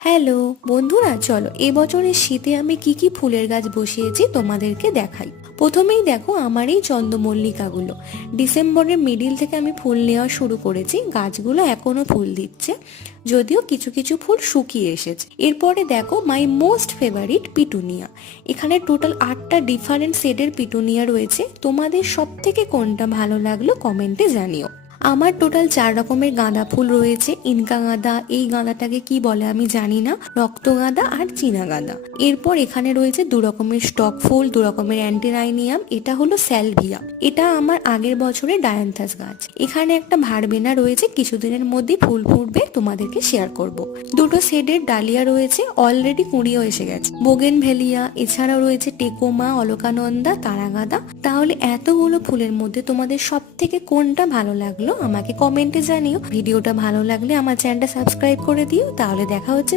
Hello বন্ধুরা, চলো এবছরের শীতে আমি কি কি ফুলের গাছ বসিয়েছি তোমাদেরকে দেখাই। প্রথমেই দেখো আমার এই চন্দ্রমল্লিকাগুলো। ডিসেম্বরের মিডিল থেকে আমি ফুল নেওয়া শুরু করেছি, গাছগুলো এখনো ফুল দিচ্ছে, যদিও কিছু কিছু ফুল শুকিয়ে এসেছে। এরপরে দেখো মাই মোস্ট ফেভারিট পিটুনিয়া। এখানে টোটাল 8টা ডিফারেন্ট শেডের পিটুনিয়া রয়েছে, তোমাদের সব থেকে কোনটা ভালো লাগলো কমেন্টে জানিও। আমার টোটাল 4 রকমের গাঁদা ফুল রয়েছে। ইনকা গাঁদা, এই গাঁদাটাকে কি বলে আমি জানি না, রক্ত গাঁদা আর চীনা গাঁদা। এরপর এখানে রয়েছে 2 রকমের স্টক ফুল, 2 রকমের অ্যান্টিরাইনিয়াম, এটা হলো স্যালভিয়া, এটা আমার আগের বছরের ডায়ান্থাস গাছ। এখানে একটা ভারবেনা রয়েছে, কিছুদিনের মধ্যেই ফুল ফুটবে, তোমাদেরকে শেয়ার করব। দুটো শেডের ডালিয়া রয়েছে, অলরেডি কুঁড়িও এসে গেছে। বোগেনভেলিয়া, এছাড়াও রয়েছে টেকোমা, অলকানন্দা, তারাগাঁদা। তাহলে এতগুলো ফুলের মধ্যে তোমাদের সব থেকে কোনটা ভালো লাগলো আমাকে কমেন্টে জানিও। ভিডিওটা ভালো লাগলে আমার চ্যানেলটা সাবস্ক্রাইব করে দিও। তাহলে দেখা হচ্ছে